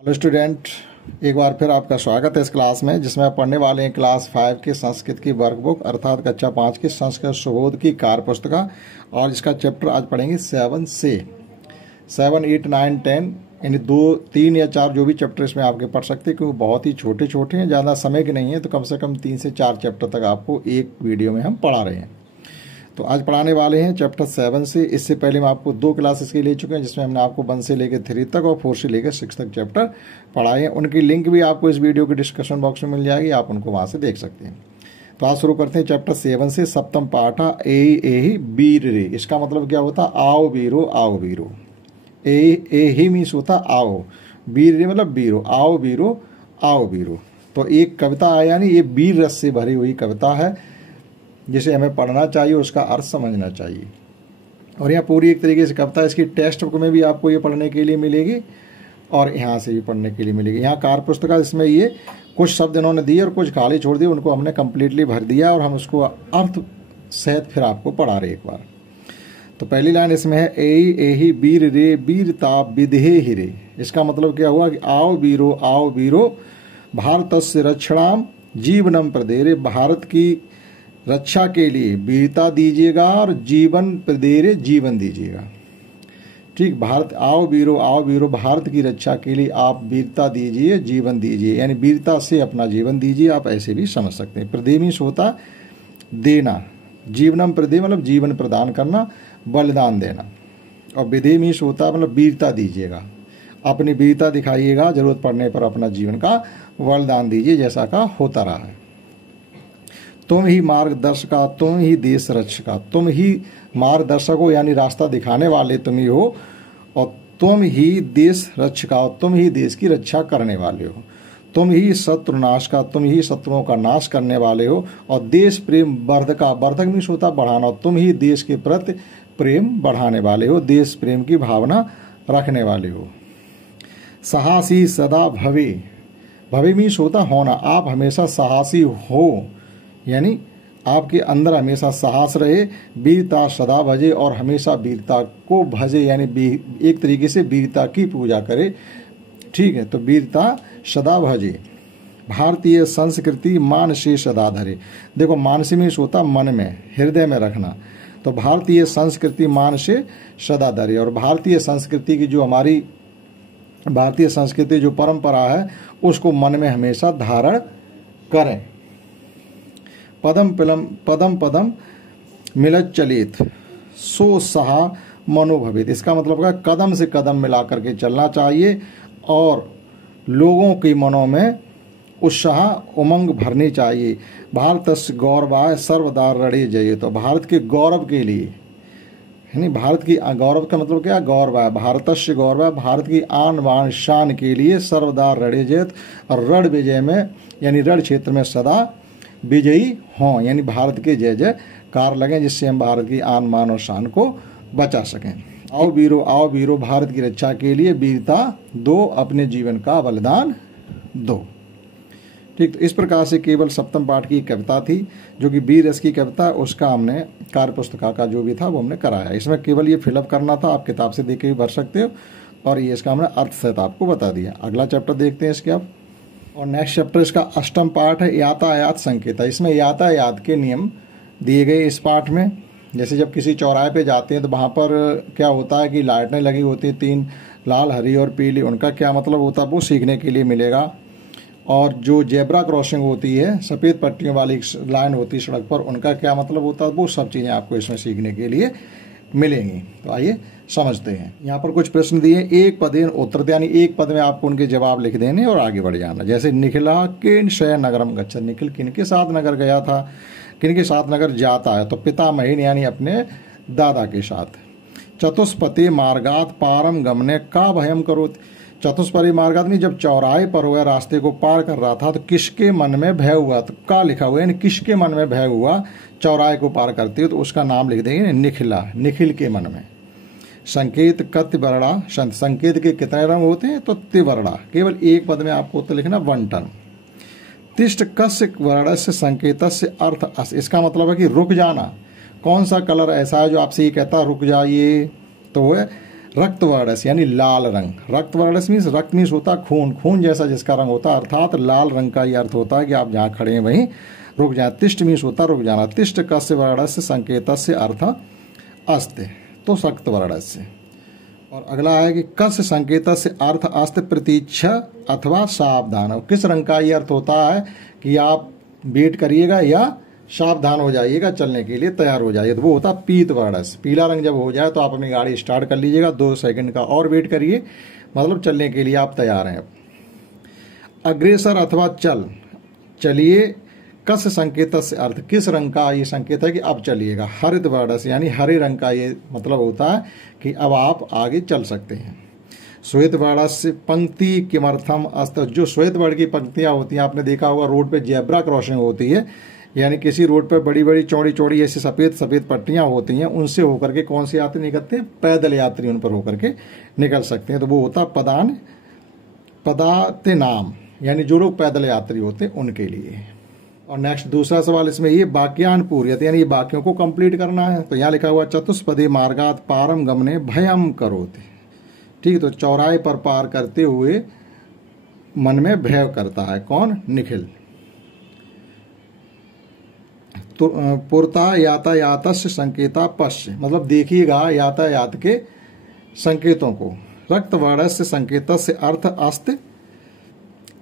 Hello student, एक बार फिर आपका स्वागत है इस क्लास में जिसमें आप पढ़ने वाले हैं क्लास 5 की संस्कृत की वर्कबुक अर्थात कक्षा 5 की संस्कृत सुबोध की कार्य पुस्तिका। और इसका चैप्टर आज पढ़ेंगे 7 से 7, 8, 9, 10 यानी 2, 3 या 4 जो भी चैप्टर इसमें आपके पढ़ सकते हैं, क्योंकि बहुत ही छोटे छोटे हैं, ज़्यादा समय के नहीं है, तो कम से कम 3 से 4 चैप्टर तक आपको एक वीडियो में हम पढ़ा रहे हैं। तो आज पढ़ाने वाले हैं चैप्टर 7 से। इससे पहले मैं आपको 2 क्लासेस के ले चुके हैं जिसमें हमने आपको 1 से लेकर 3 तक और 4 से लेकर 6 तक चैप्टर पढ़ाए हैं। उनकी लिंक भी आपको इस वीडियो के डिस्क्रिप्शन बॉक्स में मिल जाएगी, आप उनको वहां से देख सकते हैं। तो आज शुरू करते हैं चैप्टर 7 से। सप्तम पाठा एहि बीर रे। इसका मतलब क्या होता? आओ बीरो, आओ बीरो। एहि मीन्स होता आओ, बीर रे मतलब बीरो, आओ बीरो, आओ बीरो। तो एक कविता है, यानी ये वीर रस से भरी हुई कविता है जिसे हमें पढ़ना चाहिए, उसका अर्थ समझना चाहिए। और यहाँ पूरी एक तरीके से कविता, इसकी टेक्स्ट बुक में भी आपको ये पढ़ने के लिए मिलेगी और यहाँ से भी पढ़ने के लिए मिलेगी। यहाँ कार्य पुस्तिका, इसमें ये कुछ शब्द इन्होंने दिए और कुछ खाली छोड़ दिए, उनको हमने कंप्लीटली भर दिया और हम उसको अर्थ सहित फिर आपको पढ़ा रहे एक बार। तो पहली लाइन इसमें है एहि बीर रे बीरता विधे हिरे। इसका मतलब क्या हुआ कि आओ बीरो, आओ बीरो, भारतस्य रक्षणाम जीवनम प्रदेरे। भारत की रक्षा के लिए वीरता दीजिएगा और जीवन प्रदेरे, जीवन दीजिएगा। ठीक, भारत आओ बीरो, आओ बीरो, भारत की रक्षा के लिए आप वीरता दीजिए, जीवन दीजिए, यानी वीरता से अपना जीवन दीजिए। आप ऐसे भी समझ सकते हैं। प्रदे मीन्स होता देना, जीवनम प्रदे मतलब जीवन प्रदान करना, बलिदान देना। और विधे मीन्स होता मतलब वीरता दीजिएगा, अपनी वीरता दिखाइएगा, जरूरत पड़ने पर अपना जीवन का बलिदान दीजिए, जैसा का होता रहा है। तुम ही मार्गदर्शका, तुम ही देश रक्षका। तुम ही मार्गदर्शक हो, यानी रास्ता दिखाने वाले तुम ही हो, और तुम ही देश रक्षका, तुम ही देश की रक्षा करने वाले हो। तुम ही शत्रुनाश का, तुम ही शत्रुओं का नाश करने वाले हो। और देश प्रेम वर्धका, वर्धक मीन्स होता बढ़ाना, तुम ही देश के प्रति प्रेम बढ़ाने वाले हो, देश प्रेम की भावना रखने वाले हो। साहसी सदा भवे, भवे मीन्स होता होना, आप हमेशा साहसी हो, यानी आपके अंदर हमेशा साहस रहे। वीरता सदा भजे, और हमेशा वीरता को भजे, यानी एक तरीके से वीरता की पूजा करे। ठीक है, तो वीरता सदा भजे। भारतीय संस्कृति मानसे सदा धरे। देखो, मानसी में होता मन में, हृदय में रखना। तो भारतीय संस्कृति मानसे सदा धरे, और भारतीय संस्कृति की जो हमारी भारतीय संस्कृति जो परंपरा है उसको मन में हमेशा धारण करें। पदम पदम मिलत चलित सो सहा मनोभवित। इसका मतलब है कदम से कदम मिला करके चलना चाहिए और लोगों के मनों में उत्साह उमंग भरनी चाहिए। भारतस्य गौरवाय सर्वदा रणे जये। तो भारत के गौरव के लिए, यानी भारत की गौरव का मतलब क्या? गौरव है, भारतस्य गौरव है, भारत की आन बान शान के लिए सर्वदा रणे जयत, और रण विजय में यानी रण क्षेत्र में सदा विजयी हों, यानी भारत के जय जयकार लगें, जिससे हम भारत की आन मान और शान को बचा सकें। आओ बीरो, आओ बीरो, भारत की रक्षा के लिए वीरता दो, अपने जीवन का बलिदान दो। ठीक, तो इस प्रकार से केवल सप्तम पाठ की कविता थी जो कि वीर रस की कविता, उसका हमने कार्य पुस्तिका का जो भी था वो हमने कराया। इसमें केवल ये फिलअप करना था, आप किताब से देख के भी भर सकते हो, और ये इसका हमने अर्थ सहित आपको बता दिया। अगला चैप्टर देखते हैं इसके अब। और नेक्स्ट चैप्टर इसका अष्टम पाठ है, यातायात संकेत। इसमें यातायात के नियम दिए गए इस पाठ में। जैसे जब किसी चौराहे पे जाते हैं तो वहाँ पर क्या होता है कि लाइटें लगी होती हैं, 3 लाल, हरी और पीली, उनका क्या मतलब होता है वो सीखने के लिए मिलेगा। और जो जेब्रा क्रॉसिंग होती है, सफ़ेद पट्टियों वाली लाइन होती है सड़क पर, उनका क्या मतलब होता है, वो सब चीज़ें आपको इसमें सीखने के लिए मिलेंगी। तो आइए समझते हैं। यहाँ पर कुछ प्रश्न दिए, एक पदेन उत्तर, यानी एक पद में आपको उनके जवाब लिख देने और आगे बढ़ जाना। जैसे निखिला किन शय नगरम गच्छत। निखिल किन के साथ नगर गया था, किन के साथ नगर जाता है, तो पितामहीन यानी अपने दादा के साथ। चतुष्पति मार्गात पारम गमने का भयम करोत। चतुष्पति मार्गात में जब चौराहे पर हुआ, रास्ते को पार कर रहा था, तो किसके मन में भय हुआ, तो का लिखा हुआ, यानी किसके मन में भय हुआ चौराहे को पार करते हो, तो उसका नाम लिख देंगे निखिला, निखिल के मन में। संकेत कतिवर्णा, संकेत के कितने रंग होते हैं, तो तिवर्णा, केवल एक पद में आपको उत्तर लिखना, 1 टर्म। तिष्ठ कस्य वर्णस्य संकेतस्य अर्थ अस्य। इसका मतलब है कि रुक जाना। कौन सा कलर ऐसा है जो आपसे ये कहता है रुक जाइए, तो वो है रक्त वर्णस यानी लाल रंग। रक्त वर्णस मीन्स रक्त मीन्स होता खून, खून जैसा जिसका रंग होता है, अर्थात लाल रंग का ये अर्थ होता है कि आप जहाँ खड़े हैं वहीं रुक जाए। तिष्ठ मीन्स होता रुक जाना। तिष्ठ कस्य वर्णस्य संकेतस्य अर्थ अस्ति, तो रक्त वर्णस्य। और अगला है कि कस्य संकेतस्य अर्थ अस्ति प्रतीक्षा अथवा सावधान। किस रंग का ये अर्थ होता है कि आप वेट करिएगा या सावधान हो जाइएगा, चलने के लिए तैयार हो जाइए, तो वो होता पीत वर्णस। पीला रंग जब हो जाए तो आप अपनी गाड़ी स्टार्ट कर लीजिएगा, 2 सेकंड का और वेट करिए, मतलब चलने के लिए आप तैयार हैं। अग्रेसर अथवा चल, चलिए। कस संकेत से अर्थ, किस रंग का ये संकेत है कि अब चलिएगा। हरित वर्णस यानी हरे रंग का ये मतलब होता है कि अब आप आगे चल सकते हैं। श्वेत वर्णस पंक्ति किमर्थम अस्त, जो श्वेत वर्ण की पंक्तियां होती हैं, आपने देखा होगा रोड पे जेब्रा क्रॉसिंग होती है, यानी किसी रोड पर बड़ी बड़ी चौड़ी चौड़ी ऐसी सफ़ेद सफ़ेद पट्टियां होती हैं, उनसे होकर के कौन से यात्री निकलते हैं? पैदल यात्री उन पर होकर के निकल सकते हैं, तो वो होता पदान पदाते नाम, यानी जो लोग पैदल यात्री होते हैं उनके लिए। और नेक्स्ट दूसरा सवाल इसमें ये वाक्यान पूर्यते, यानी ये वाक्यों को कंप्लीट करना है। तो यहाँ लिखा हुआ चतुष्पदी मार्गात पारम गमने भयम करोति, ठीक। तो चौराहे पर पार करते हुए मन में भय करता है, कौन? निखिल। तो पुरता यातायातस्य संकेता पश्य, मतलब देखिएगा यातायात के संकेतों को। रक्त वर्णस्य संकेतस्य अर्थ अस्ति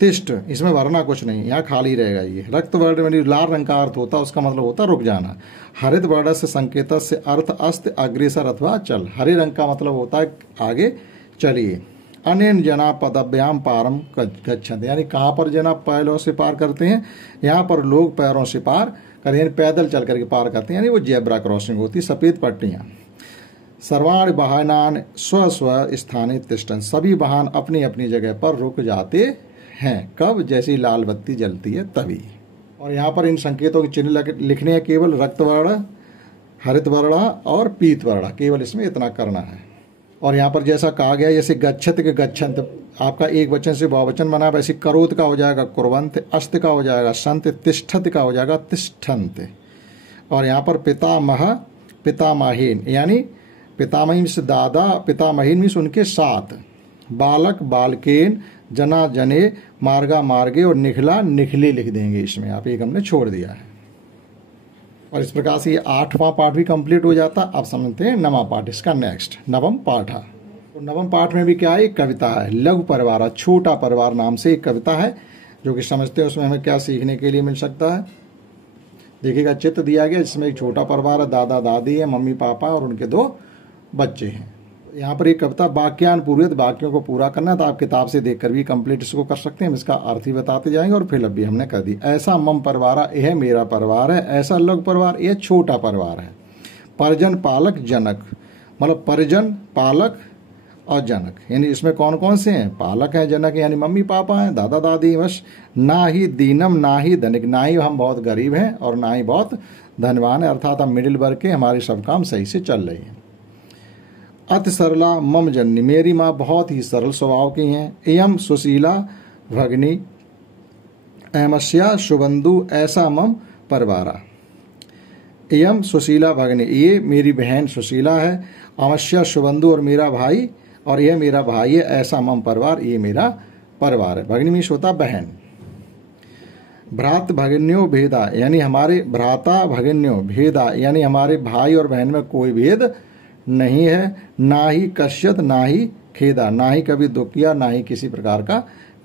तिष्ठ, इसमें वरना कुछ नहीं, यहाँ खाली रहेगा ये। रक्त वर्ण यानी लाल रंग का अर्थ होता है, उसका मतलब होता रुक जाना। हरित वर्णस्य संकेतस्य अर्थ अस्ति अग्रेसर अथवा चल, हरे रंग का मतलब होता है आगे चलिए। अनेन जना पदभ्याम पारम गच्छन्ति, यानी कहाँ पर जना पैरों से पार करते हैं? यहाँ पर लोग पैरों से पार कर, यानी पैदल चल करके पार करते हैं, यानी वो जेब्रा क्रॉसिंग होती है, सफ़ेद पट्टियाँ। सर्वाणि वाहनान स्व स्व स्थाने तिष्ठन्, सभी वाहन अपनी अपनी जगह पर रुक जाते हैं। कब? जैसी लाल बत्ती जलती है तभी। और यहाँ पर इन संकेतों के चिन्ह लिखने हैं, केवल रक्त वर्ण, हरित वर्ण और पीत वर्ण, केवल इसमें इतना करना है। और यहाँ पर जैसा कहा गया, जैसे गच्छत के गच्छन्त आपका एक वचन से बहुवचन बना, वैसे करोत का हो जाएगा कुर्वन्त, अस्त का हो जाएगा संत, तिष्ठत का हो जाएगा तिष्ठन्त। और यहाँ पर पितामह पितामहीन, यानी पितामही से दादा, पितामहीन मीन्स उनके साथ, बालक बालकेन, जना जने, मार्गा मार्गे और निखला निखले लिख देंगे इसमें, आप एक हमने छोड़ दिया है। और इस प्रकार से ये 8वां पाठ भी कंप्लीट हो जाता। अब समझते हैं 9वां पाठ, इसका नेक्स्ट नवम पाठ है। तो नवम पाठ में भी क्या है? एक कविता है, लघु परिवार, छोटा परिवार नाम से एक कविता है, जो कि समझते हैं उसमें हमें क्या सीखने के लिए मिल सकता है। देखिएगा चित्र दिया गया, जिसमें एक छोटा परिवार है, दादा दादी है, मम्मी पापा और उनके 2 बच्चे हैं। यहाँ पर एक कविता वाक्यान पूर्वक, वाक्यों को पूरा करना, तो आप किताब से देखकर भी कंप्लीट इसको कर सकते हैं। हम इसका अर्थ ही बताते जाएंगे और फिर भी हमने कर दी। ऐसा मम परिवार, यह मेरा परिवार है। ऐसा लघु परिवार, यह छोटा परिवार है। परिजन पालक जनक, मतलब परिजन पालक और जनक, यानी इसमें कौन कौन से हैं? पालक हैं, जनक यानी मम्मी पापा हैं, दादा दादी। बस ना ही दीनम ना ही धनिक, ना ही हम बहुत गरीब हैं और ना ही बहुत धनवान है, अर्थात हम मिडिल वर्ग के, हमारे सब काम सही से चल रही हैं। अति सरला मम जननी, मेरी माँ बहुत ही सरल स्वभाव की हैं। एयम सुशीला भगनी अहमस्या शुभंदु, ऐसा मम परिवारा। एयम सुशीला भगनी, ये मेरी बहन सुशीला है। अमस्या शुभंदु, और मेरा भाई, और यह मेरा भाई है। ऐसा मम परिवार, ये मेरा परिवार है। भगनी मीन्स होता बहन। भ्रात भगिन्यो भेदा, यानी हमारे भ्राता भगिन्यो भेदा, यानी हमारे भाई और बहन में कोई भेद नहीं है। ना ही कश्यत ना ही खेदा, ना ही कभी दुख किया, ना ही किसी प्रकार का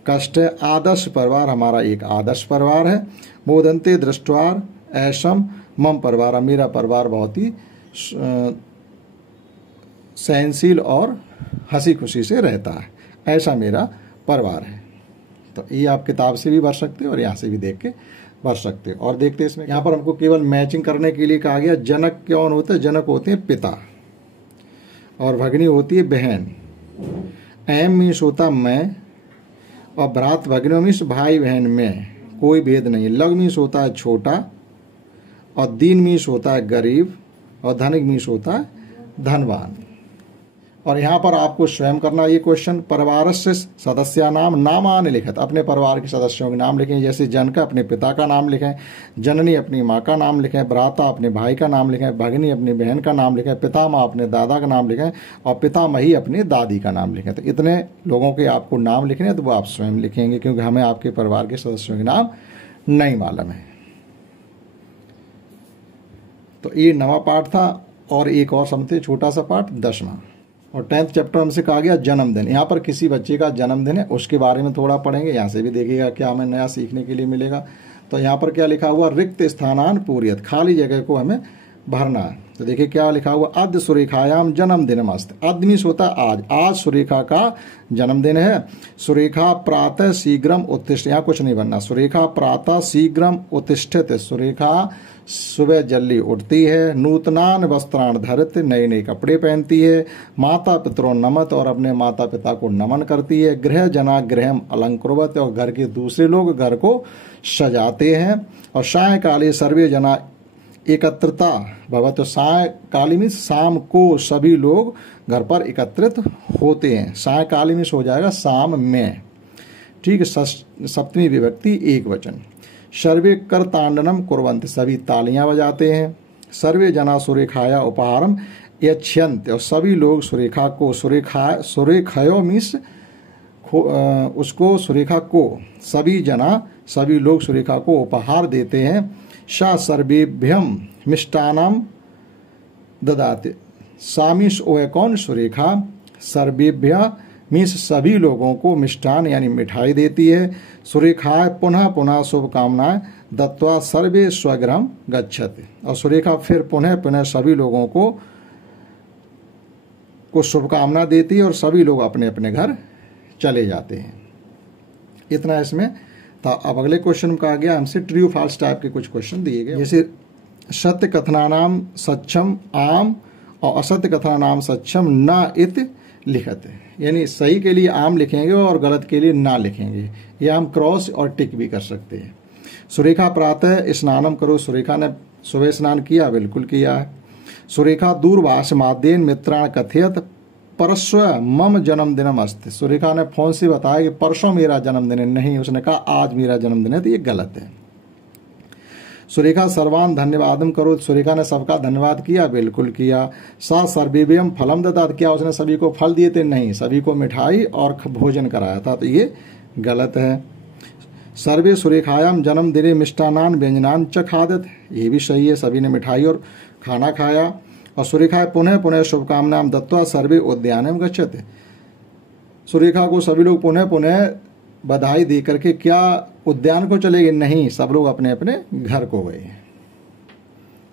कष्ट है। आदर्श परिवार, हमारा एक आदर्श परिवार है। मोदंते दृष्टवार ऐशम मम परिवार, मेरा परिवार बहुत ही सहनशील और हंसी खुशी से रहता है। ऐसा मेरा परिवार है। तो ये आप किताब से भी पढ़ सकते हो और यहाँ से भी देख के पढ़ सकते हो। और देखते इसमें यहाँ पर हमको केवल मैचिंग करने के लिए कहा गया। जनक कौन होते हैं? जनक होते हैं पिता, और भगनी होती है बहन। एम मीन्स होता मैं, और भ्रात भगिनो मीन्स भाई बहन में कोई भेद नहीं। लघु मीन्स होता है छोटा, और दीन मीन्स होता है गरीब, और धनिक मीन्स होता है धनवान। और यहाँ पर आपको स्वयं करना ये क्वेश्चन। परिवारस्य सदस्यानाम नामानि लिखत, अपने परिवार के सदस्यों के नाम लिखें। जैसे जनक अपने पिता का नाम लिखें, जननी अपनी माँ का नाम लिखें, भ्राता अपने भाई का नाम लिखें, भगिनी अपनी बहन का नाम लिखें, पितामह अपने दादा का नाम लिखें और पितामही अपने दादी का नाम लिखें। तो इतने लोगों के आपको नाम लिखने हैं तो वो आप स्वयं लिखेंगे, क्योंकि हमें आपके परिवार के सदस्यों के नाम नहीं मालूम है। तो ये 9वां पाठ था और एक और समझते छोटा सा पाठ 10वां। और 10th चैप्टर हमसे कहा गया जन्मदिन। यहाँ पर किसी बच्चे का जन्मदिन है उसके बारे में थोड़ा पढ़ेंगे, यहाँ से भी देखिएगा क्या हमें नया सीखने के लिए मिलेगा। तो यहाँ पर क्या लिखा हुआ, रिक्त स्थानान पूरियत, खाली जगह को हमें भरना है। तो देखिए क्या लिखा हुआ, अद्य सुरेखायाम जन्मदिनमस्त। अद्य मीन्स होता है आज, आज सुरेखा का जन्मदिन है। सुरेखा प्रातः शीघ्रम उत्तिष्ठ, यहाँ कुछ नहीं बनना। सुरेखा प्रातः शीघ्रम उत्तिष्ठित, सुरेखा सुबह जल्दी उठती है। नूतनान वस्त्रान धरित, नए नए कपड़े पहनती है। माता पितरों नमत, और अपने माता पिता को नमन करती है। गृह जना गृहम अलंकृत, और घर के दूसरे लोग घर को सजाते हैं। और सायकाले सर्वे जना एकत्रता भवत, तो सायकाली में शाम को सभी लोग घर पर एकत्रित होते हैं। सायकाली में हो जाएगा शाम में, ठीक है। सप्तमी विभक्ति एक वचन। सर्वे कर तांडनम कुर्वन्ति, सभी तालियां बजाते हैं। सर्वे जना सुरेखाया उपहारम यच्छन्ति, और सभी लोग सुरेखा को, सुरेखयो मीन्स उसको, सुरेखा को, सभी जना सभी लोग सुरेखा को उपहार देते हैं। सा सर्वेभ्यम मिष्टानम ददाते, सामिश ओ है कौन, सुरेखा। सर्वेभ्य मीन्स सभी लोगों को मिष्टान यानी मिठाई देती है। सुरेखाय पुनः पुनः शुभकामनाएं दत्वा सर्वे स्वगृहम गच्छति, और सुरेखा फिर पुनः पुनः सभी लोगों को शुभकामना देती है और सभी लोग अपने अपने घर चले जाते हैं। इतना इसमें था। अब अगले क्वेश्चन में कहा गया हमसे ट्रू फॉल्स टाइप के कुछ क्वेश्चन दिए गए, जैसे सत्य कथनानाम सक्षम आम और असत्य कथनानाम सक्षम न इत लिखते, यानी सही के लिए आम लिखेंगे और गलत के लिए ना लिखेंगे। या हम क्रॉस और टिक भी कर सकते हैं। सुरेखा प्रातः स्नानम करो, सुरेखा ने सुबह स्नान किया, बिल्कुल किया है। सुरेखा दूरभाष माध्येन मित्राण कथयत परस्व मम जन्मदिनम अस्ति, सुरेखा ने फोन से बताया कि परसों मेरा जन्मदिन है, नहीं उसने कहा आज मेरा जन्मदिन है, तो ये गलत है। सुरेखा सर्वान धन्यवादम करो, सुरेखा ने सबका धन्यवाद किया, बिल्कुल किया। सा सर्वेभ्यम फलम ददात, क्या उसने सभी को फल दिए थे, नहीं, सभी को मिठाई और भोजन कराया था, तो ये गलत है। सर्वे सुरेखायाम जन्मदिने मिष्टानान व्यंजनान च खादत, ये भी सही है, सभी ने मिठाई और खाना खाया। और सुरेखा पुनः पुनः शुभकामनाम दत्वा सर्वे उद्यानम गच्छते, सुरेखा को सभी लोग पुनः पुनः बधाई दे करके क्या उद्यान को चले गए, नहीं, सब लोग अपने अपने घर को गए।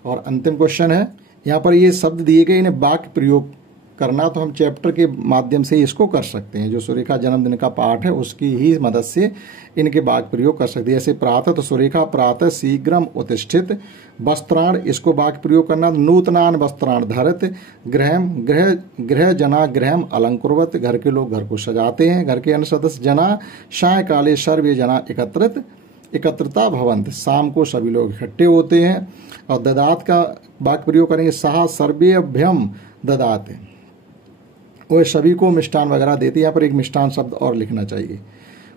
और अंतिम क्वेश्चन है, यहाँ पर ये शब्द दिए गए, इन्हें वाक्य प्रयोग करना, तो हम चैप्टर के माध्यम से इसको कर सकते हैं। जो सुरेखा जन्मदिन का पाठ है उसकी ही मदद से इनके वाक्य प्रयोग कर सकते हैं। जैसे प्रातः, तो सुरेखा प्रातः शीघ्रम उत्तिष्ठित। वस्त्राण, इसको वाक्य प्रयोग करना, नूतनान वस्त्राण धरत। गृह जना गृहम अलंकुर्वत, घर के लोग घर को सजाते हैं। घर के अन्य सदस्य जना सायकाले सर्वे जना एकत्रता भवंत, शाम को सभी लोग इकट्ठे होते हैं। और ददात का वाक्य प्रयोग करेंगे, सहा सर्वेभ्यम ददात, वो सभी को मिष्टान वगैरह देते हैं। यहाँ पर एक मिष्टान शब्द और लिखना चाहिए।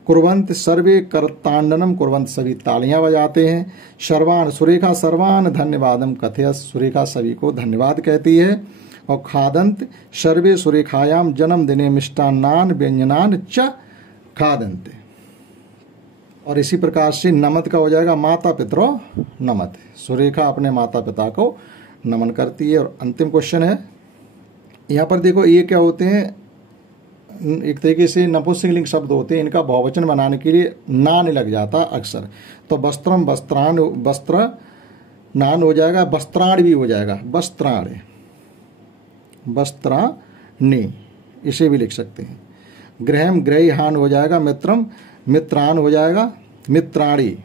कुर्वंत सर्वे करतांडनम कुर्वंत, सभी तालियां बजाते हैं। सर्वान, सुरेखा सर्वान धन्यवादम कथयत, सुरेखा सभी को धन्यवाद कहती है। और खादंत सर्वे सुरेखायाम जन्मदिने मिष्टान्नान व्यंजनान च खादंत। और इसी प्रकार से नमत का हो जाएगा माता पितरों नमत, सुरेखा अपने माता पिता को नमन करती है। और अंतिम क्वेश्चन है, यहाँ पर देखो ये क्या होते हैं, एक तरीके से नपुंसकलिंग शब्द होते हैं, इनका बहुवचन बनाने के लिए नान लग जाता अक्सर। तो वस्त्रम वस्त्रान, वस्त्र नान हो जाएगा, वस्त्राण भी हो जाएगा, वस्त्राण वस्त्राणी, इसे भी लिख सकते हैं। गृहम गृहान हो जाएगा, मित्रम मित्रान हो जाएगा, मित्राणी,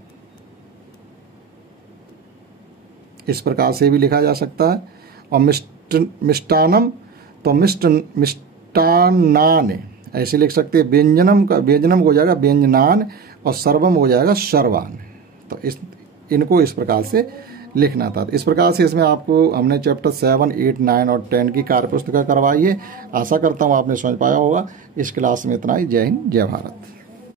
इस प्रकार से भी लिखा जा सकता है। और मिष्टानम, तो मिष्टान्नान ऐसे लिख सकते हैं। व्यंजनम का व्यंजनम हो जाएगा व्यंजनान, और सर्वम हो जाएगा सर्वान। तो इनको इस प्रकार से लिखना था। इस प्रकार से इसमें आपको हमने चैप्टर 7, 8, 9 और 10 की कार्य पुस्तिका करवाई है। आशा करता हूँ आपने समझ पाया होगा। इस क्लास में इतना ही। जय हिंद, जय भारत।